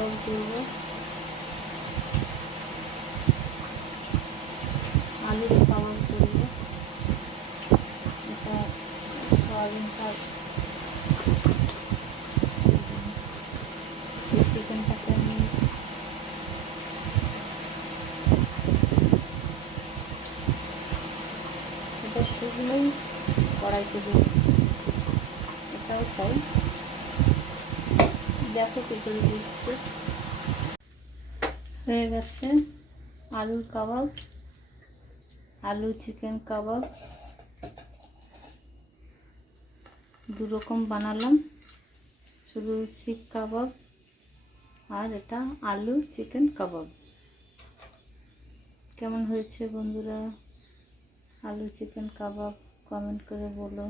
কাবাব করব, আলুর কাবাব করব। এটা সয়াবিনটা চিকেনটাকে আমি এটা শুকনোই কড়াইতে দেব। এটাও তাই, দেখো কী করে দিচ্ছি। হয়ে গেছে আলুর কাবাব, আলু চিকেন কাবাব দু রকম বানালাম, শুধু শিক কাবাব আর এটা আলু চিকেন কাবাব। কেমন হয়েছে বন্ধুরা আলু চিকেন কাবাব কমেন্ট করে বলো।